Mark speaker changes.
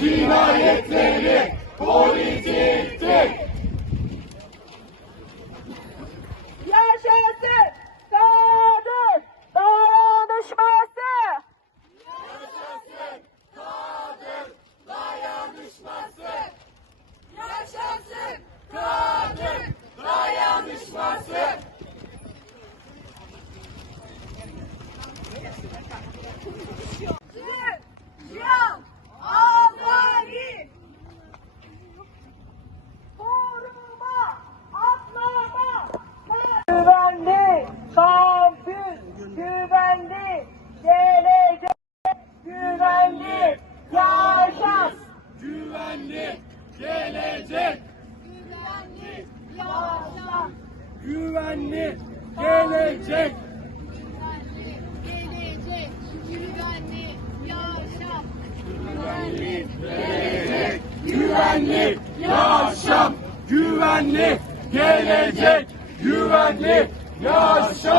Speaker 1: cinayetleri politiktir. Yaşasın Kadir dayanışması. Yaşasın Kadir dayanışması. Yaşasın. Gelecek,
Speaker 2: güvenli, yaşam,
Speaker 1: güvenli gelecek,
Speaker 2: güvenli, gelecek, güvenli, yaşam,
Speaker 1: güvenli yaşam, güvenli gelecek, güvenli yaşam.